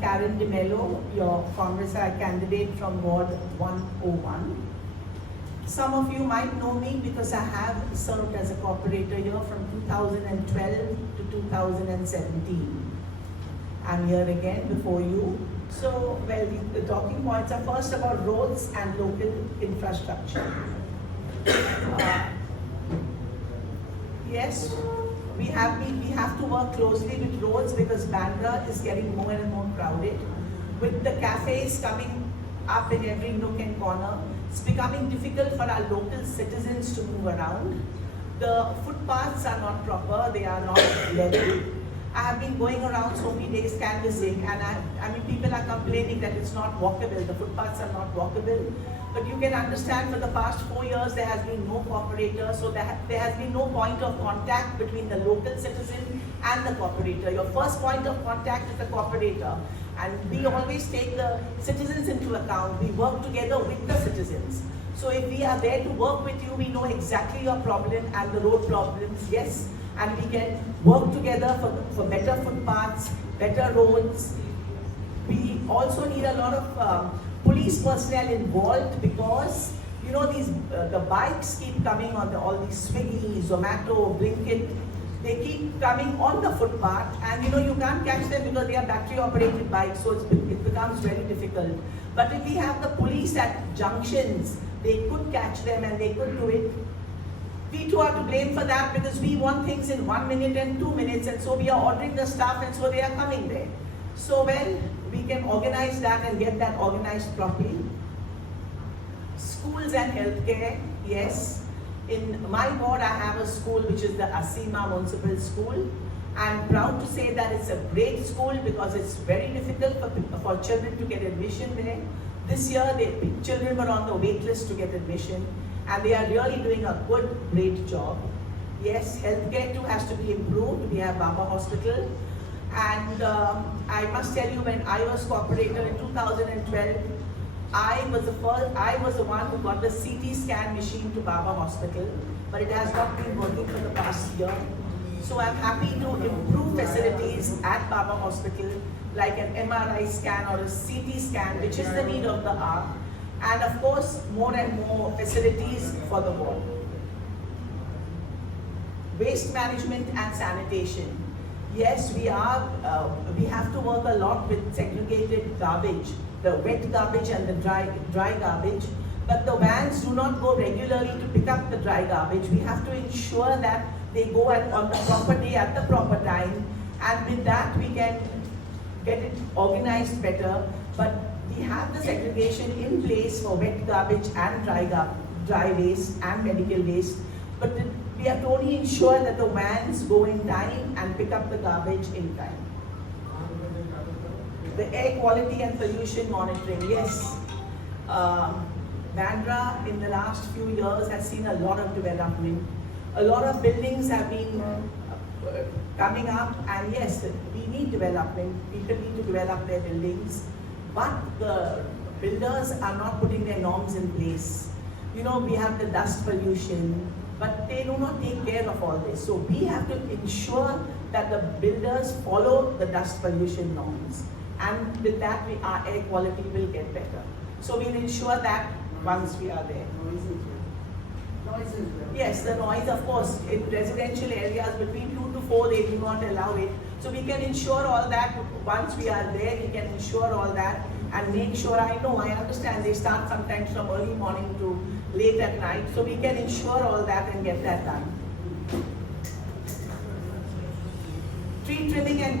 Karen De Mello, your Congressman candidate from Ward 101. Some of you might know me because I have served as a corporator here from 2012 to 2017. I'm here again before you. So, well, the talking points are first about roads and local infrastructure. Yes, we have to work closely with roads because Bandra is getting more and more crowded. With the cafes coming up in every nook and corner, it's becoming difficult for our local citizens to move around. The footpaths are not proper, they are not level. I have been going around so many days canvassing, and I mean people are complaining that it's not walkable, the footpaths are not walkable. But you can understand for the past 4 years there has been no corporator, so there has been no point of contact between the local citizen and the corporator. Your first point of contact is the corporator, and we always take the citizens into account. We work together with the citizens. So if we are there to work with you, we know exactly your problem and the road problems, yes, and we can work together for better footpaths, better roads. We also need a lot of police personnel involved because you know these the bikes keep coming on all these Swiggy, Zomato, Blinkit. They keep coming on the footpath, and you know you can't catch them because they are battery operated bikes, so it becomes very difficult. But if we have the police at junctions, they could catch them and they could do it. We too are to blame for that because we want things in 1 minute and 2 minutes, and so we are ordering the staff, and so they are coming there. So well, we can organize that and get that organized properly. Schools and healthcare, yes. In my ward, I have a school which is the Asima Municipal School. I'm proud to say that it's a great school because it's very difficult for children to get admission there. This year, children were on the wait list to get admission, and they are really doing a great job. Yes, healthcare too has to be improved. We have Baba Hospital. And I must tell you, when I was cooperator in 2012, I was the one who got the CT scan machine to Baba Hospital, but it has not been working for the past year. So I'm happy to improve facilities at Baba Hospital, like an MRI scan or a CT scan, which is the need of the hour, and of course more and more facilities for the ward. Waste management and sanitation. Yes, we have to work a lot with segregated garbage, the wet garbage and the dry garbage. But the vans do not go regularly to pick up the dry garbage. We have to ensure that they go on the proper day at the proper time, and with that we can get it organized better. But we have the segregation in place for wet garbage and dry waste and medical waste. But we have to only ensure that the vans go in time and pick up the garbage in time. The air quality and pollution monitoring, yes. Bandra in the last few years has seen a lot of development. A lot of buildings have been coming up, and yes, we need development. People need to develop their buildings, but the builders are not putting their norms in place. You know, we have the dust pollution, but they do not take care of all this. So we have to ensure that the builders follow the dust pollution norms. And with that, our air quality will get better. So we'll ensure that once we are there. Noises. Yes, the noise, of course, in residential areas between 2 to 4, they do not allow it. So we can ensure all that once we are there. We can ensure all that and make sure. I understand they start sometimes from early morning to late at night. So we can ensure all that and get that done. Tree trimming and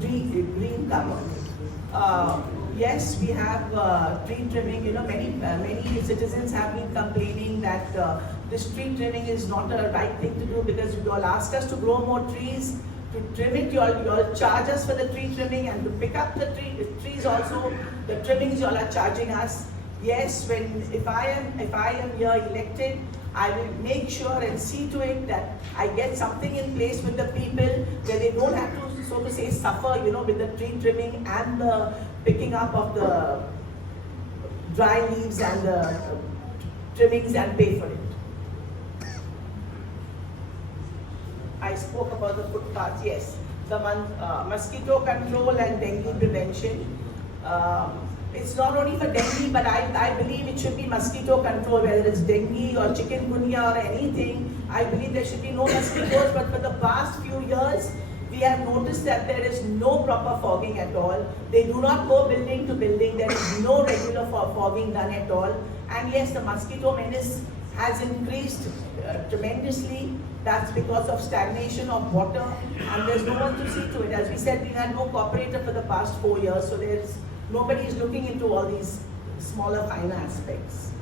green cover. Yes, we have tree trimming. You know, many citizens have been complaining that this tree trimming is not a right thing to do because you all ask us to grow more trees. To trim it, you all charge us for the tree trimming, and to pick up the trees also, the trimmings you all are charging us. Yes, if I am here elected, I will make sure and see to it that I get something in place with the people where they don't have to, so to say, suffer, you know, with the tree trimming and the picking up of the dry leaves and the trimmings and pay for it. I spoke about the footpaths, yes. the mosquito control and dengue prevention. It's not only for dengue, but I believe it should be mosquito control, whether it's dengue or chikungunya or anything. I believe there should be no mosquitoes, but for the past few years, we have noticed that there is no proper fogging at all. They do not go building to building. There is no regular fogging done at all. And yes, the mosquito menace has increased tremendously. That's because of stagnation of water, and there's no one to see to it. As we said, we had no cooperator for the past 4 years, so nobody is looking into all these smaller, finer aspects.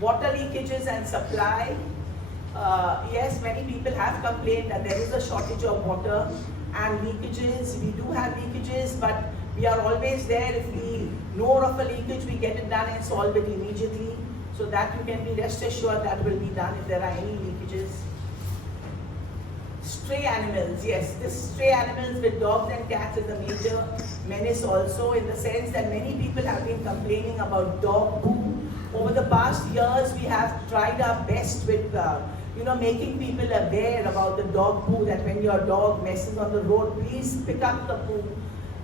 Water leakages and supply. Yes, many people have complained that there is a shortage of water and leakages. We do have leakages, but we are always there. If we know of a leakage, we get it done and solve it immediately. So that you can be rest assured that will be done if there are any leakages. Stray animals, yes, this stray animals with dogs and cats is a major menace also, in the sense that many people have been complaining about dog poo. Over the past years, we have tried our best with making people aware about the dog poo, that when your dog messes on the road, please pick up the poo.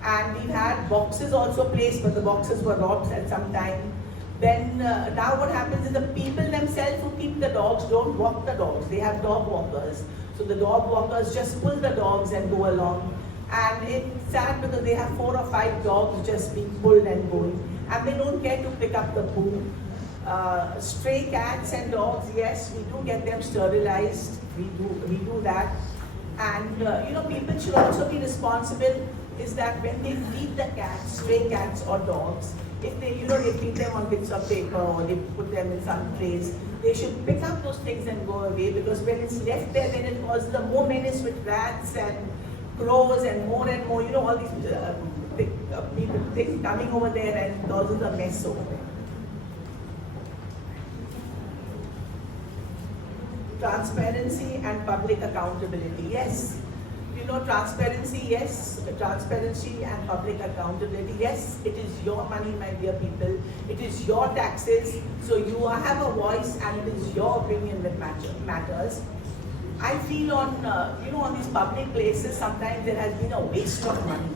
And we've had boxes also placed, but the boxes were robbed at some time. Then now what happens is the people themselves who keep the dogs don't walk the dogs. They have dog walkers. So the dog walkers just pull the dogs and go along. And it's sad because they have 4 or 5 dogs just being pulled and going. And they don't care to pick up the poo. Stray cats and dogs, yes, we do get them sterilized. We do that. And people should also be responsible, is that when they feed the cats, stray cats or dogs, if they feed them on bits of paper or they put them in some trays, they should pick up those things and go away, because when it's left there, then it causes the more menace with rats and crows and more, all these things coming over there and causes a mess over there. Transparency and public accountability, yes. Transparency, yes. Transparency and public accountability, yes. It is your money, my dear people. It is your taxes. So you have a voice, and it is your opinion that matters. I feel on these public places, sometimes there has been a waste of money.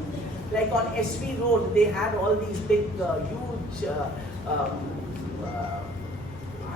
Like on SV Road, they had all these big, huge,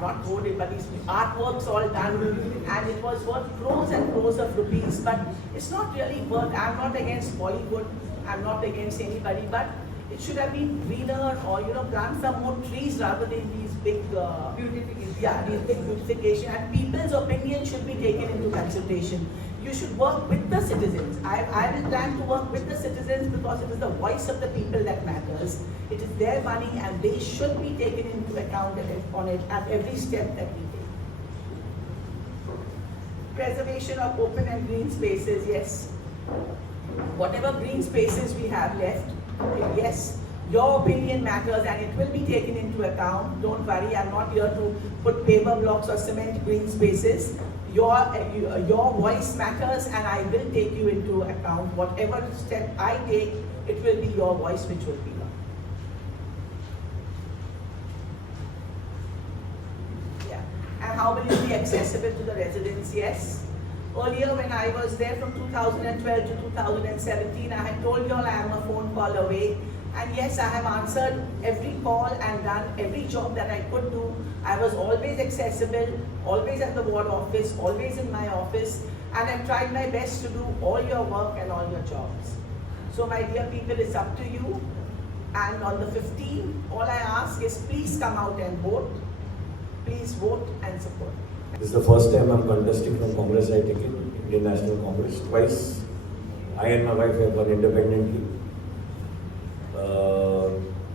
not voted, but these artworks all done, and it was worth crores and crores of rupees, but it's not really worth. I'm not against Bollywood, I'm not against anybody, but it should have been greener, or plant some more trees rather than these big beautification. Yeah, these big beautification, and people's opinion should be taken into consideration. You should work with the citizens. I will plan to work with the citizens, because it is the voice of the people that matters. It is their money, and they should be taken into account on it at every step that we take. Preservation of open and green spaces, yes. Whatever green spaces we have left, yes, your opinion matters and it will be taken into account. Don't worry, I'm not here to put paper blocks or cement green spaces. Your voice matters, and I will take you into account. Whatever step I take, it will be your voice which will be heard. Yeah. And how will it be accessible to the residents? Yes. Earlier, when I was there from 2012 to 2017, I had told you all I am a phone call away. And yes, I have answered every call and done every job that I could do. I was always accessible, always at the ward office, always in my office, and I've tried my best to do all your work and all your jobs. So my dear people, it's up to you. And on the 15th, all I ask is please come out and vote. Please vote and support. This is the first time I'm contesting from Congress. I take it, Indian National Congress. Twice, I and my wife have run independently.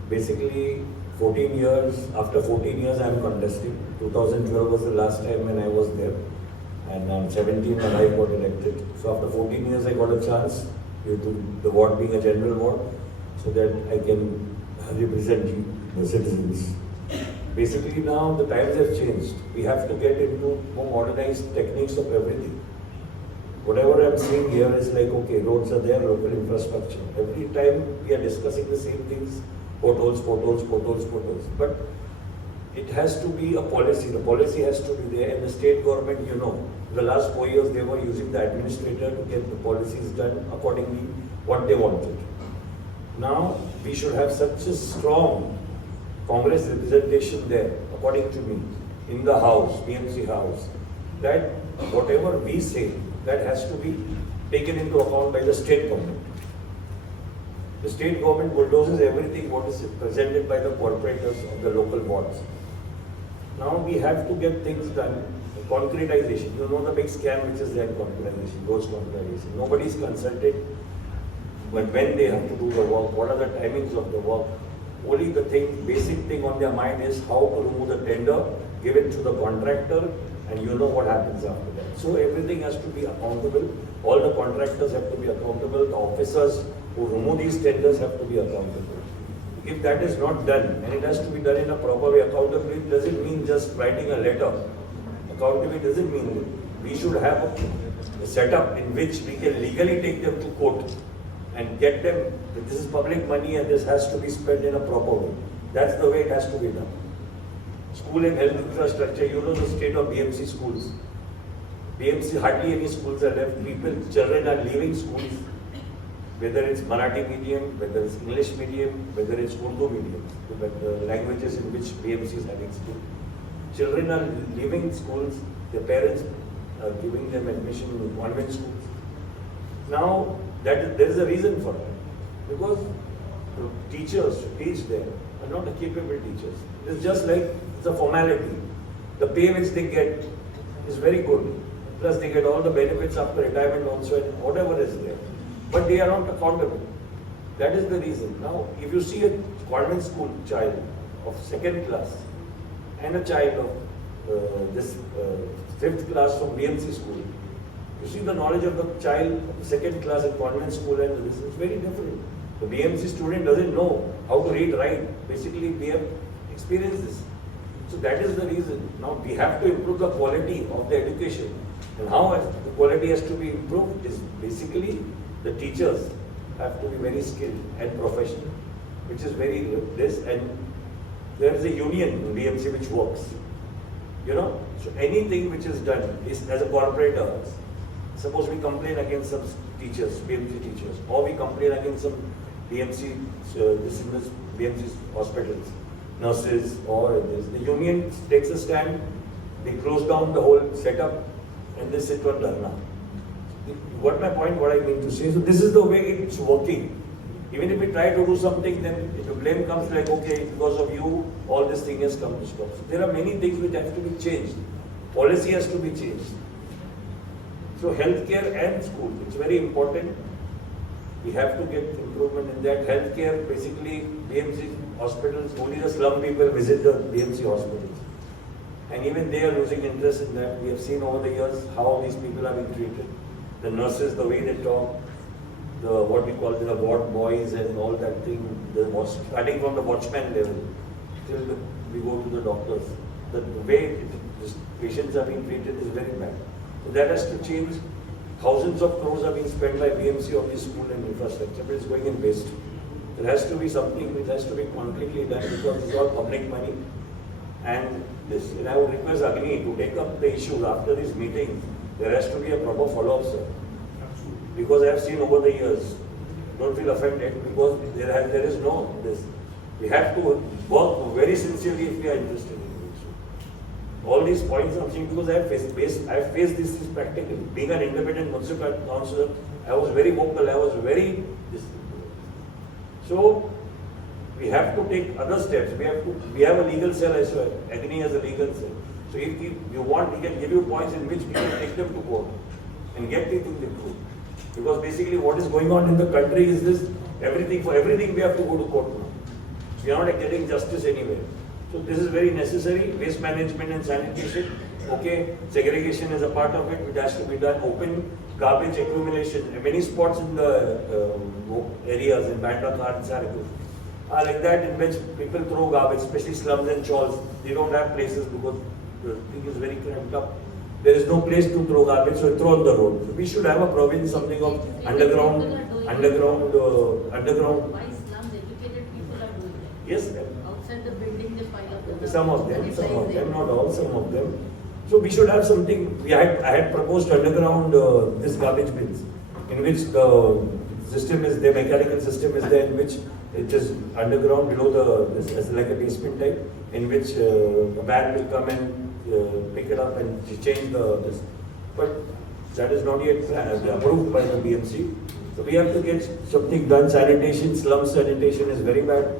Basically, 14 years, after 14 years I'm contesting. 2012 was the last time when I was there. And on 17, my wife got elected. So after 14 years, I got a chance, due to the ward being a general ward, so that I can represent the citizens. Basically now the times have changed. We have to get into more modernized techniques of everything. Whatever I'm saying here is like, okay, roads are there, local infrastructure. Every time we are discussing the same things, potholes. But it has to be a policy. The policy has to be there, and the state government, The last 4 years they were using the administrator to get the policies done accordingly what they wanted. Now we should have such a strong Congress representation there, according to me, in the House, BMC House, that whatever we say, that has to be taken into account by the state government. The state government bulldozes everything what is presented by the corporators of the local boards. Now we have to get things done. Concretization, you know the big scam which is there in concretization, roads concretization. Nobody is consulted but when they have to do the work, what are the timings of the work. Only the basic thing on their mind is how to remove the tender, give it to the contractor, and you know what happens after that. So everything has to be accountable. All the contractors have to be accountable. The officers who remove these tenders have to be accountable. If that is not done, and it has to be done in a proper way, accountability doesn't mean just writing a letter. Accountability doesn't mean we should have a setup in which we can legally take them to court and get them, this is public money and this has to be spent in a proper way. That's the way it has to be done. School and health infrastructure, you know the state of BMC schools. BMC, hardly any schools are left. Children are leaving schools, whether it's Marathi medium, whether it's English medium, whether it's Urdu medium, the languages in which BMC is having school. Children are leaving schools, their parents are giving them admission in convent schools. Now, there is a reason for that. Because the teachers who teach there are not the capable teachers. It's just like it's a formality. The pay which they get is very good. Plus they get all the benefits after retirement also and whatever is there. But they are not accountable. That is the reason. Now, if you see a convent school child of 2nd class and a child of this 5th class from BMC school, you see the knowledge of the child of the 2nd class in convent school and this is very different. The BMC student doesn't know how to read, write. Basically, we have experienced this. So that is the reason. Now we have to improve the quality of the education. And how the quality has to be improved is basically the teachers have to be very skilled and professional, which is very this, and there is a union in BMC which works. You know, so anything which is done is as a corporator. Suppose we complain against some teachers, BMC teachers, or we complain against some BMC, BMC hospitals, nurses, or this. The union takes a stand, they close down the whole setup, and they sit on dharna. What my point, what I mean to say, so this is the way it's working. Even if we try to do something, then if the blame comes like, okay, because of you, all this thing has come to stop. So there are many things which have to be changed. Policy has to be changed. So healthcare and schools, it's very important. We have to get improvement in that. Healthcare, basically, BMC hospitals, only the slum people visit the BMC hospitals. And even they are losing interest in that. We have seen over the years how these people are being treated. The nurses, the way they talk, the what we call the ward boys and all that thing, starting from the watchman level till we go to the doctors. The way patients are being treated is very bad. So that has to change. Thousands of crores are being spent by BMC on this school and infrastructure, but it's going in waste. There has to be something which has to be completely done because it's all public money. And this, and I would request AGNI to take up the issue after this meeting. There has to be a proper follow-up, sir. Because I have seen over the years, don't feel offended because there is no this. We have to work very sincerely if we are interested in it. All these points I'm saying because I have faced this practically. Being an independent municipal councillor, I was very vocal, I was very so we have to take other steps. We have a legal cell as well. AGNI has a legal cell. So if you want, we can give you points in which we can take them to court and get the things improved. Because basically what is going on in the country is this, for everything we have to go to court now. We are not getting justice anywhere. So this is very necessary. Waste management and sanitation, okay, segregation is a part of it, it has to be done. Open garbage accumulation, many spots in the areas in Bandra and Saisa Club are like that in which people throw garbage, especially slums and chawls. They don't have places because the thing is very cramped up. There is no place to throw garbage, so throw on the road. So we should have a province, something of underground. Why slums? Educated people are doing that. Yes, Outside the building, they pile up the some of them, not all, some of them. So we should have something. I had proposed underground this garbage bins, in which the system is the mechanical system is there, in which it is underground below as like a basement type, in which a van will come and pick it up and change this. But that is not yet approved by the BMC. So we have to get something done. Sanitation, slum sanitation is very bad.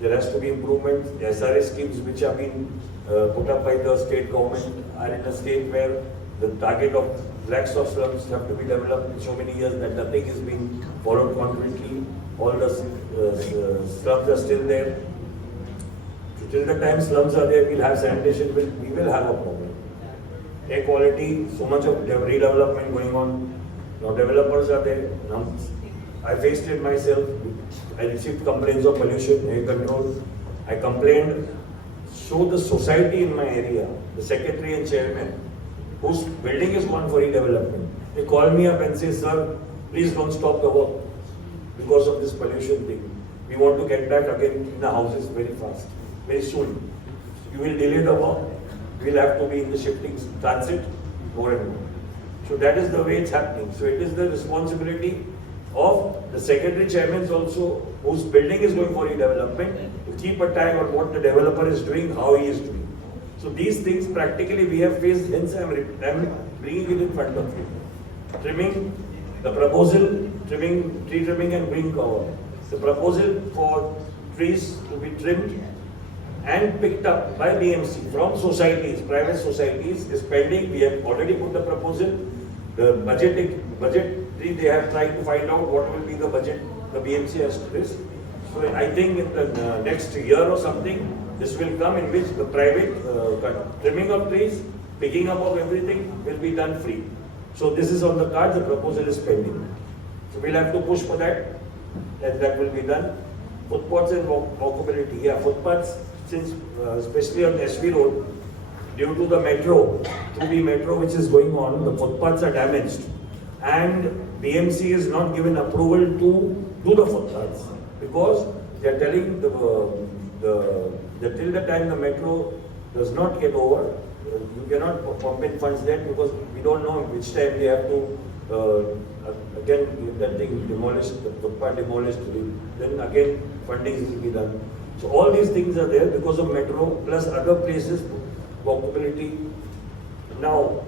There has to be improvement. The SRA schemes which have been put up by the state government are in a state where the target of lakhs of slums have to be developed in so many years that nothing is being followed concurrently. All the slums are still there. So till the time slums are there, we'll have sanitation, we will have a problem. Air quality, so much of redevelopment going on. Now developers are there. Now I faced it myself. I received complaints of pollution, air control. I complained. So the society in my area, the secretary and chairman, whose building is one for redevelopment, they call me up and say, sir, please don't stop the work because of this pollution thing. We want to get back again in the houses very fast, very soon. You will delay the work. We will have to be in the shifting transit more and more. So that is the way it's happening. So it is the responsibility of the secretary chairmen also, whose building is going for redevelopment, to keep a tag on what the developer is doing, how he is doing. So these things practically we have faced, hence I am bringing it in front of you. Trimming, the proposal, tree trimming and green cover. The proposal for trees to be trimmed and picked up by BMC from societies, private societies is pending. We have already put the proposal. The budgetary, they have tried to find out what will be the budget the BMC has to this. So I think in the next year or something, this will come in which the private trimming of trees, picking up of everything will be done free. So this is on the card, the proposal is pending. So we'll have to push for that, and that will be done. Footpaths and walkability. Yeah, footpaths, since especially on SV road, due to the metro, through the metro which is going on, the footpaths are damaged. And BMC is not given approval to do the footpaths because they are telling till the time the metro does not get over, you cannot pump in funds there because we don't know which time they have to again get that thing demolished, the footpath demolished, then again funding will be done. So all these things are there because of metro plus other places, walkability. Now,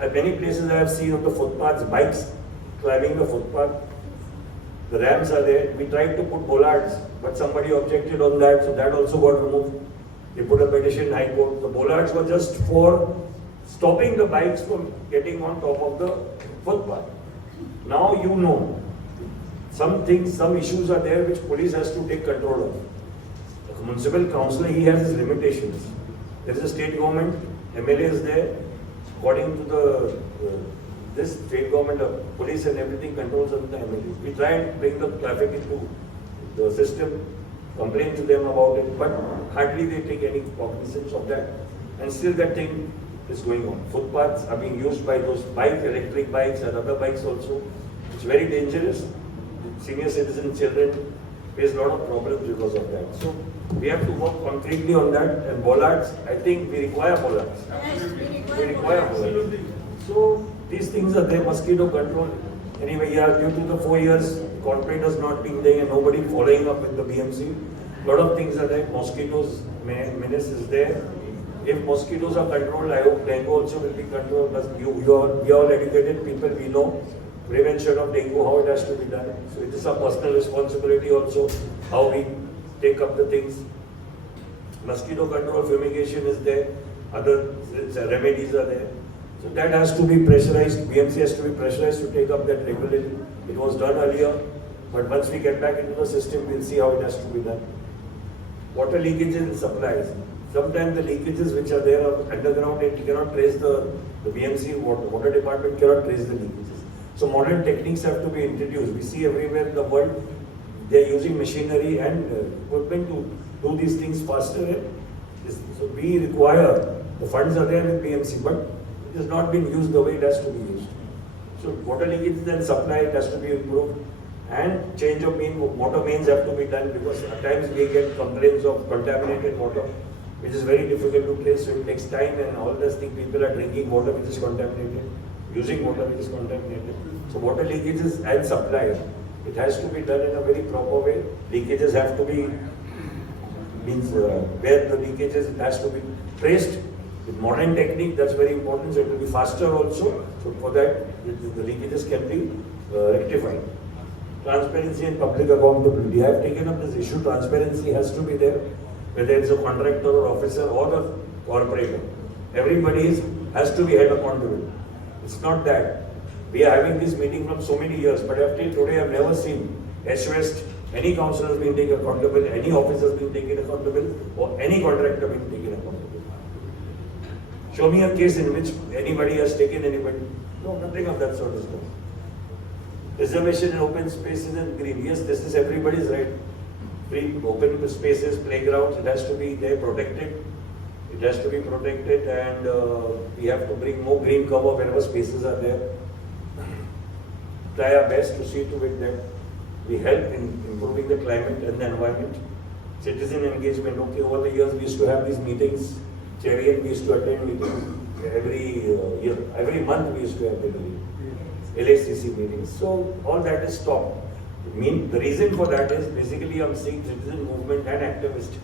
at many places I have seen on the footpaths, bikes climbing the footpath. The ramps are there. We tried to put bollards, but somebody objected on that, so that also got removed. They put a petition in High Court. The bollards were just for stopping the bikes from getting on top of the footpath. Now you know, some things, some issues are there which police has to take control of. The municipal councillor, he has his limitations. There is a state government, MLA is there. According to this state government, police and everything controls of the MLA. We try and bring the traffic into the system, complain to them about it, but hardly they take any cognizance of that. And still that thing is going on. Footpaths are being used by those bikes, electric bikes and other bikes also. It's very dangerous. Senior citizen children face a lot of problems because of that. So we have to work concretely on that. And bollards, I think we require bollards. We require bollards. So these things are there. Mosquito control. Anyway, yeah, due to the 4 years, corporators not being there and nobody following up with the BMC, a lot of things are there. Mosquitoes menace is there. If mosquitoes are controlled, I hope dengue also will be controlled. But we are all educated people, we know prevention of dengue, how it has to be done. So it is a personal responsibility also, how we take up the things. Mosquito control, fumigation is there, other remedies are there. So that has to be pressurized, BMC has to be pressurized to take up that regularly. It was done earlier, but once we get back into the system, we'll see how it has to be done. Water leakages and supplies. Sometimes the leakages which are there are underground, and you cannot trace the BMC, water department cannot trace the leakages. So modern techniques have to be introduced. We see everywhere in the world, they are using machinery and equipment to do these things faster. So we require, the funds are there with BMC, but it has not been used the way it has to be used. So water leakages and supply, it has to be improved. And change of water mains have to be done because at times we get complaints of contaminated water. which is very difficult to trace, so it takes time, and all those things, people are drinking water which is contaminated, using water which is contaminated. So water leakages and supply, it has to be done in a very proper way. Leakages have to be, where the leakages, it has to be traced with modern technique, that's very important, so it will be faster also. So for that, the leakages can be rectified. Transparency and public accountability. I have taken up this issue. Transparency has to be there, whether it's a contractor or officer or a corporator. Everybody has to be held accountable. It's not that. We are having this meeting from so many years, but up till today I have never seen H-West, any councillor has been taken accountable, any officer has been taken accountable, or any contractor been taken accountable. Show me a case in which anybody has taken anybody. No, nothing of that sort is done. Reservation in open spaces and green. Yes, this is everybody's right. Free open spaces, playgrounds, it has to be there protected. It has to be protected, and we have to bring more green cover wherever spaces are there. Try our best to see to it that we help in improving the climate and the environment. Citizen engagement. Okay, over the years we used to have these meetings. Chariot, we used to attend meetings every year. Every month we used to have the LACC meetings. So all that is stopped. The reason for that is basically I'm seeing citizen movement and activists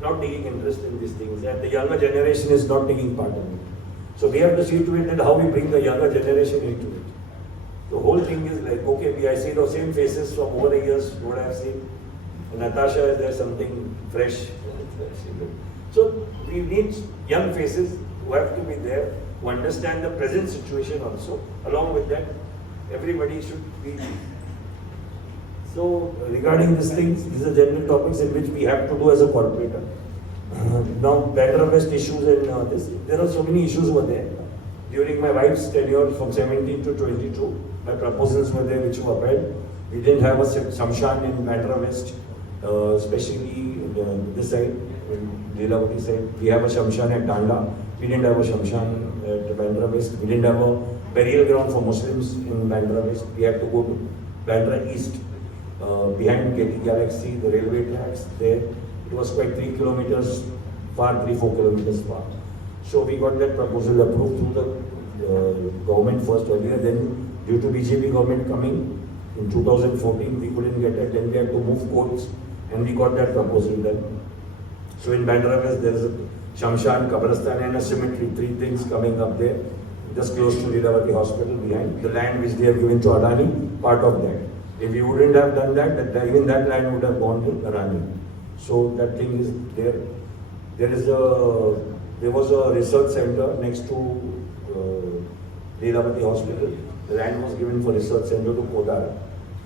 not taking interest in these things, and the younger generation is not taking part in it. So we have to see to it that how we bring the younger generation into it. The whole thing is like, okay, I see the same faces from over the years, what I have seen. And Natasha, is there something fresh? So we need young faces who have to be there, who understand the present situation also. Along with that, everybody should be. So regarding these things, these are general topics in which we have to do as a corporator. Now, Bandra West issues and this, there are so many issues over there. During my wife's tenure from 17 to 22, my proposals were there which were upheld. We didn't have a Shamshan in Bandra West, especially this side, Lilavati side. We have a Shamshan at Tanda. We didn't have a Shamshan at Bandra West. We didn't have a burial ground for Muslims in Bandra West. We had to go to Bandra East, behind Galaxy, the railway tracks there. It was quite 3 kilometers far, 3-4 kilometers far. So we got that proposal approved through the government first earlier. Then due to BJP government coming in 2014, we couldn't get it. Then we had to move courts, and we got that proposal done. So in Bandra West, there is a Shamshan, Kabristan and a cemetery, 3 things coming up there, just close to Lilavati Hospital behind. The land which they have given to Adani, part of that. If we wouldn't have done that, even that land would have gone to Adani. So that thing is there. There was a research center next to Lilavati Hospital. The land was given for research center to Kodar.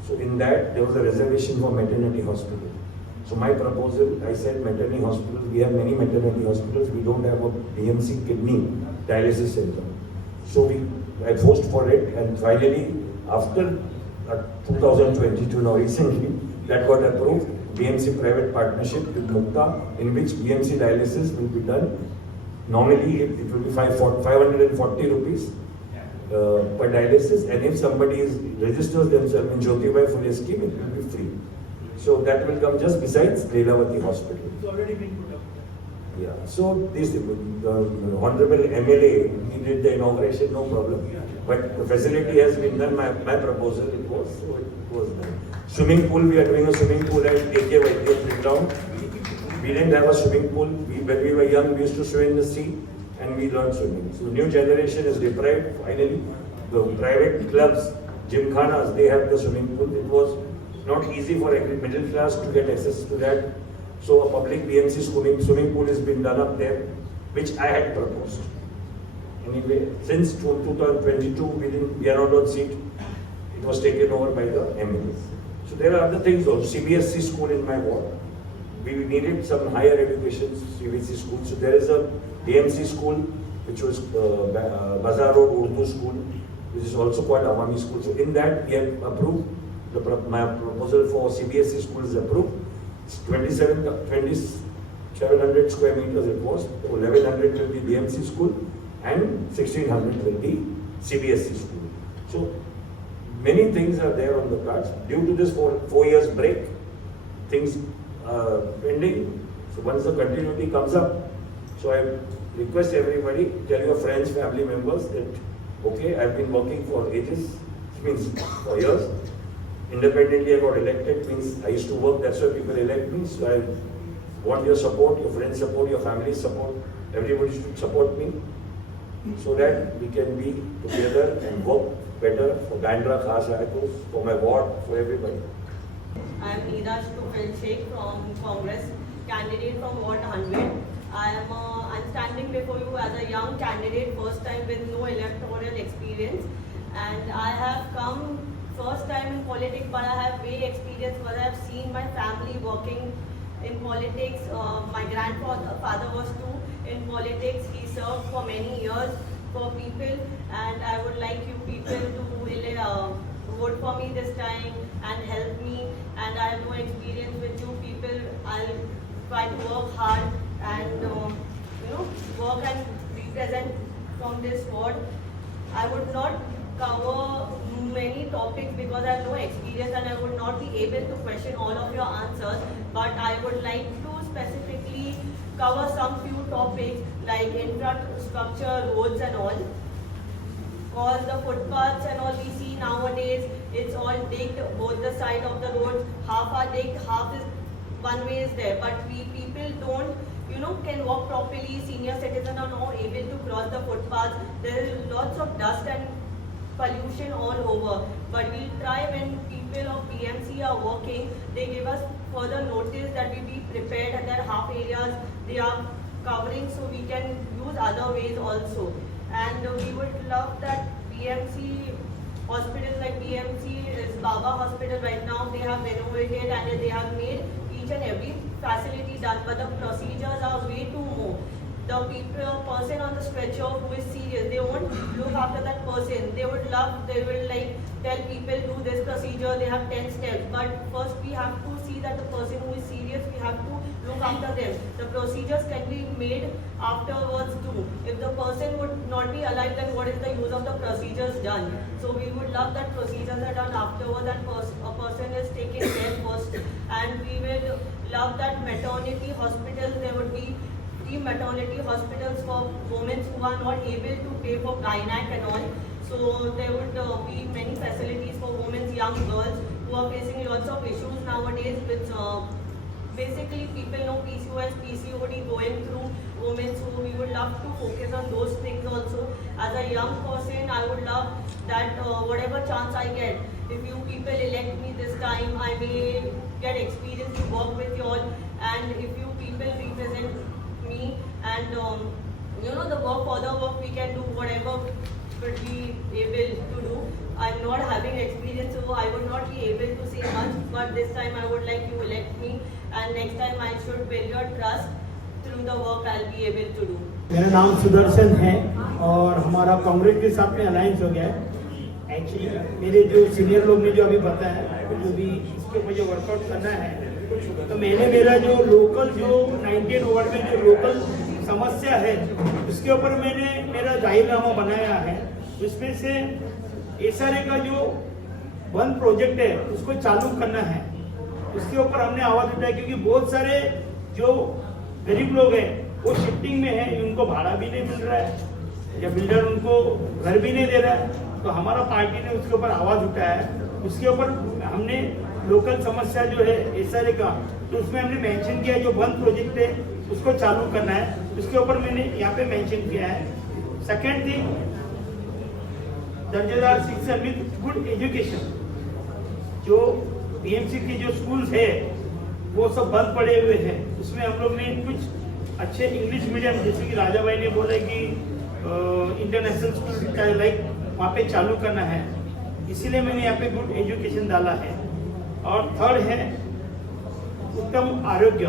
So in that, there was a reservation for maternity hospital. So my proposal, I said maternity hospitals, we have many maternity hospitals, we don't have a BMC kidney dialysis center. So I forced for it, and finally, after 2022, now recently, that got approved, BMC private partnership with Mukta, in which BMC dialysis will be done. Normally, it will be 540 rupees per dialysis, and if somebody registers themselves in Jyotibai Phule scheme, it will be free. So that will come just besides Lilavati Hospital. It's already been put up. Yeah. So this the honorable MLA, he did the inauguration, no problem. But the facility has been done. My proposal it was done. Swimming pool, we are doing a swimming pool at AK ground. We didn't have a swimming pool. When we were young, we used to swim in the sea, and we learned swimming. So new generation is deprived. Finally, the private clubs, gymkhanas, they have the swimming pool. It was not easy for every middle class to get access to that. So a public BMC swimming pool has been done up there, which I had proposed. Anyway, since 2022, we are not on seat. It was taken over by the MLAs. So there are other things also. CBSC school in my ward. We needed some higher education CBSC school. So there is a BMC school, which was Bazaar Road Urdu school, which is also called Awami school. So in that, we have approved, my proposal for CBSC school is approved. It's 2,700 square meters it was. 1,100 will be BMC school and 1,600 will be CBSC school. So many things are there on the cards. Due to this 4 years break, things are pending. So once the continuity comes up, So I request everybody, tell your friends, family members that, okay, I've been working for ages, means for years. Independently I got elected, means I used to work, that's why people elect me. So I want your support, your friends' support, your family's support. Everybody should support me so that we can be together and work better for Bandra, for my ward, for everybody. I am Nida Shaikh from Congress, candidate from Ward 100. I'm standing before you as a young candidate, first time with no electoral experience, and I have come first time in politics, but I have way experience because I have seen my family working in politics. My father was too in politics. He served for many years for people, and I would like you people to vote for me this time and help me. And I have no experience with you people. I'll try to work hard and work and represent from this ward. I would not cover many topics because I have no experience and I would not be able to question all of your answers, but I would like to specifically cover some few topics like infrastructure, roads and all. Because the footpaths and all we see nowadays, it's all digged, both the side of the roads, half are digged, half is one way is there, but we people don't can walk properly. Senior citizens are not able to cross the footpaths. There is lots of dust and pollution all over, but we'll try. When people of BMC are working, they give us further notice that we be prepared and there are half areas they are covering, so we can use other ways also. And we would love that BMC hospitals like BMC is Baba Hospital right now, they have renovated and they have made each and every facility done, but the procedures are way too more. The person on the stretcher who is serious, they won't look after that person. They will tell people do this procedure, they have 10 steps. But first we have to see that the person who is serious, we have to look after them. The procedures can be made afterwards too. If the person would not be alive, then what is the use of the procedures done? So we would love that procedures are done afterwards and a person is taken care first. And we will love that maternity hospitals, there would be free maternity hospitals for women who are not able to pay for gynec and all. So there would be many facilities for women, young girls who are facing lots of issues nowadays with basically people know PCOS, PCOD going through women, so we would love to focus on those things also. As a young person, I would love that whatever chance I get, if you people elect me this time, I may get experience to work with you all, and if you people represent me and the further work we can do, whatever should be able to do. I'm not having experience, so I would not be able to say much, but this time I would like you elect me, and next time I should build your trust through the work I'll be able to do. मेरा नाम सुदर्शन है और हमारा कांग्रेस के साथ में alliance हो गया है। एक्चुअली मेरे जो सीनियर लोग ने जो अभी बताया, जो भी इसके ऊपर जो वर्कआउट करना है, तो मैंने मेरा जो लोकल जो 19 वार्ड में जो लोकल समस्या है उसके ऊपर मैंने मेरा जाहिरनामा बनाया है। उसमें से एसआरए का जो वन प्रोजेक्ट है उसको चालू करना है, उसके ऊपर हमने आवाज उठाई, क्योंकि बहुत सारे जो गरीब लोग हैं वो शिफ्टिंग में है, उनको भाड़ा भी नहीं मिल रहा है या बिल्डर उनको घर भी नहीं दे रहा है। तो हमारा पार्टी ने उसके ऊपर आवाज उठाया है। उसके ऊपर हमने लोकल समस्या जो है एसआरए का, तो उसमें हमने मेंशन किया जो वन प्रोजेक्ट है उसको चालू करना है, उसके ऊपर मैंने यहाँ पे मेंशन किया है। सेकेंड थिंग, दर्जेदार शिक्षा विद गुड एजुकेशन। जो बीएमसी की जो स्कूल्स है वो सब बंद पड़े हुए हैं, उसमें हम लोग ने कुछ अच्छे इंग्लिश मीडियम, जैसे कि राजा भाई ने बोला कि इंटरनेशनल स्कूल लाइक वहाँ पे चालू करना है, इसीलिए मैंने यहाँ पे गुड एजुकेशन डाला है। और थर्ड है उत्तम आरोग्य,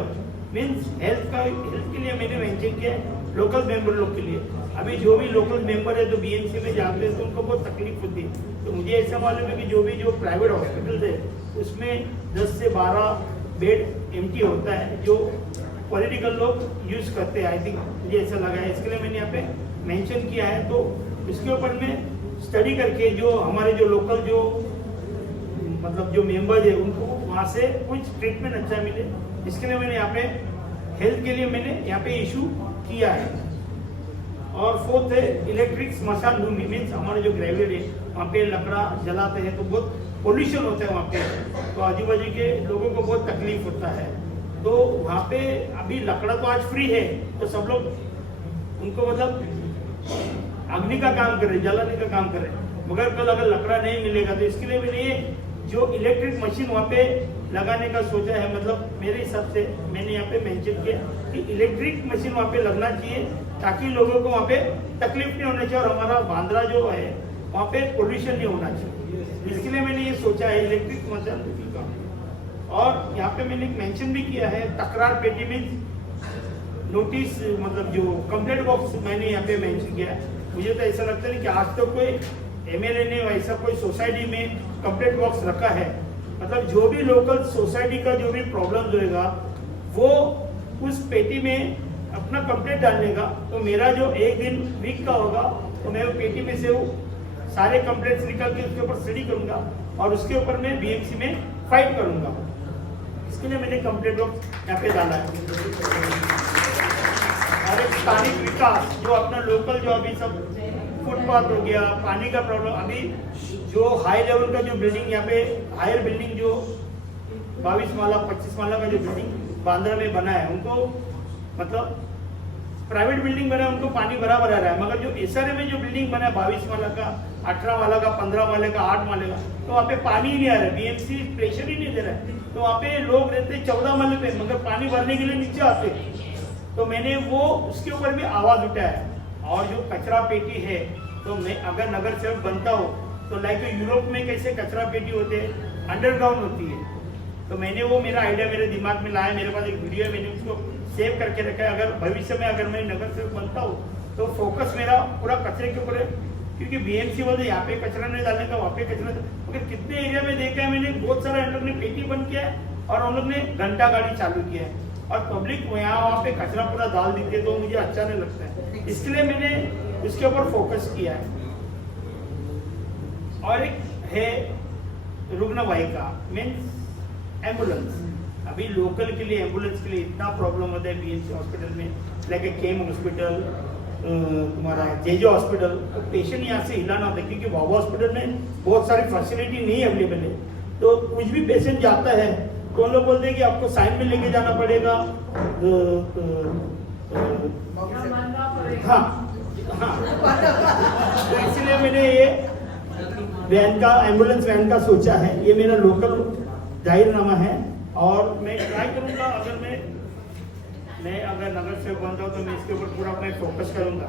मीन्स हेल्थ के लिए मैंने मेंशन किया है लोकल मेंबर लोग के लिए। अभी जो भी लोकल मेंबर है जो बीएमसी में जाते हैं तो उनको बहुत तकलीफ होती है। तो मुझे ऐसा मालूम है कि जो प्राइवेट हॉस्पिटल है उसमें 10 से 12 बेड एम्प्टी होता है जो पॉलिटिकल लोग यूज करते हैं। आई थिंक मुझे ऐसा लगा है, इसके लिए मैंने यहाँ पे मेंशन किया है। तो इसके ऊपर मैं स्टडी करके जो हमारे जो लोकल जो मतलब जो मेंबर्स है उनको वहाँ से कुछ ट्रीटमेंट अच्छा मिले, इसके लिए मैंने यहाँ पे हेल्थ के लिए मैंने यहाँ पे इशू किया है। और फोर्थ है इलेक्ट्रिक स्मशान भूमि, मीन्स हमारे जो ग्रेवियर है वहाँ पे लकड़ा जलाते हैं तो बहुत पोल्यूशन होता है वहाँ पे, तो आजू बाजू के लोगों को बहुत तकलीफ होता है। तो वहाँ पे अभी लकड़ा तो आज फ्री है, तो सब लोग उनको मतलब अग्नि का काम कर रहे, जलाने का काम कर रहे, मगर कल अगर लकड़ा नहीं मिलेगा तो इसके लिए मैंने ये जो इलेक्ट्रिक मशीन वहाँ पे लगाने का सोचा है। मतलब मेरे हिसाब से मैंने यहाँ पे मेंशन किया कि इलेक्ट्रिक मशीन वहाँ पे लगना चाहिए ताकि लोगों को वहाँ पे तकलीफ नहीं होना चाहिए और हमारा बांद्रा जो है वहाँ पे पोल्यूशन नहीं होना चाहिए। इसके लिए मैंने ये सोचा है इलेक्ट्रिक मशीन का। और यहाँ पे मैंने मेंशन भी किया है तकरार पेटी मीन्स नोटिस, मतलब जो कंप्लेंट बॉक्स मैंने यहाँ पे मेंशन किया है। मुझे तो ऐसा लगता है कि आज तक कोई एमएलए ने वैसा कोई सोसाइटी में कंप्लेंट बॉक्स रखा है। मतलब जो भी लोकल सोसाइटी का जो भी प्रॉब्लम होएगा वो उस पेटी में अपना कंप्लेंट डालने का, तो मेरा जो एक दिन वीक का होगा तो मैं वो पेटी में से वो सारे कंप्लेंट्स निकाल के उसके ऊपर स्टडी करूंगा और उसके ऊपर मैं बीएमसी में फाइट करूंगा। इसके लिए मैंने कंप्लेंट बॉक्स यहाँ पे डाला है। और एक स्थानिक विकास जो अपना लोकल जो अभी सब फुटपाथ हो गया, पानी का प्रॉब्लम, अभी जो हाई लेवल का जो बिल्डिंग यहाँ पे हायर बिल्डिंग जो 22 माला 25 माला का जो बिल्डिंग बांद्रा में बना है, उनको मतलब प्राइवेट बिल्डिंग बना है उनको पानी बराबर आ रहा है, मगर जो एसआरए में जो बिल्डिंग बना है 22 माला का 18 माला का 15 माले का 8 माले का, तो वहाँ पे पानी ही नहीं आ रहा है, बीएमसी प्रेशर ही नहीं दे रहा है। तो वहाँ पे लोग रहते 14 माले पे, मगर पानी भरने के लिए नीचे आते। तो मैंने वो उसके ऊपर भी आवाज उठाया है। और जो कचरा पेटी है, तो मैं अगर नगर सेवक बनता हूँ तो लाइक यूरोप में कैसे कचरा पेटी होते हैं, अंडरग्राउंड होती है, तो मैंने वो मेरा आइडिया मेरे दिमाग में लाया। मेरे पास एक वीडियो है, मैंने उसको सेव करके रखा है। अगर भविष्य में अगर मैं नगर सेवक बनता हूँ तो फोकस मेरा पूरा कचरे के ऊपर है, क्योंकि बीएमसी बोलते यहाँ पे कचरा नहीं डालने का, वहाँ पे कचरा। मगर कितने एरिया में देखा है मैंने, बहुत सारा हम लोग ने पेटी बंद किया है और हम लोग ने घंटा गाड़ी चालू किया है और पब्लिक यहाँ वहाँ पे कचरा पूरा डाल देती है, तो मुझे अच्छा नहीं लगता है। इसके लिए मैंने उसके ऊपर फोकस किया है। और एक है रुग्णवाहिका मीन्स एम्बुलेंस। अभी लोकल के लिए एम्बुलेंस के लिए इतना प्रॉब्लम होता है बीएमसी हॉस्पिटल में, लाइक केम हॉस्पिटल, तुम्हारा जेजे हॉस्पिटल, तो पेशेंट यहाँ से हिलाना होता है क्योंकि बाबा हॉस्पिटल में बहुत सारी फैसिलिटी नहीं अवेलेबल है। तो कुछ भी पेशेंट जाता है तो हम लोग बोलते हैं कि आपको साइन में लेके जाना पड़ेगा। हाँ हाँ, तो इसलिए मैंने ये वैन का, एम्बुलेंस वैन का सोचा है। ये मेरा लोकल जाहिरनामा है और मैं ट्राई करूंगा, अगर मैं अगर नगर सेवक बनता हूँ तो मैं इसके ऊपर पूरा अपना फोकस करूंगा।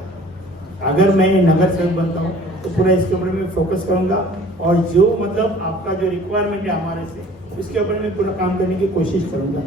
अगर मैं नगर सेवक बनता हूँ तो पूरा इसके ऊपर मैं फोकस करूंगा और जो मतलब आपका जो रिक्वायरमेंट है हमारे से, उसके ऊपर मैं पूरा काम करने की कोशिश करूंगा।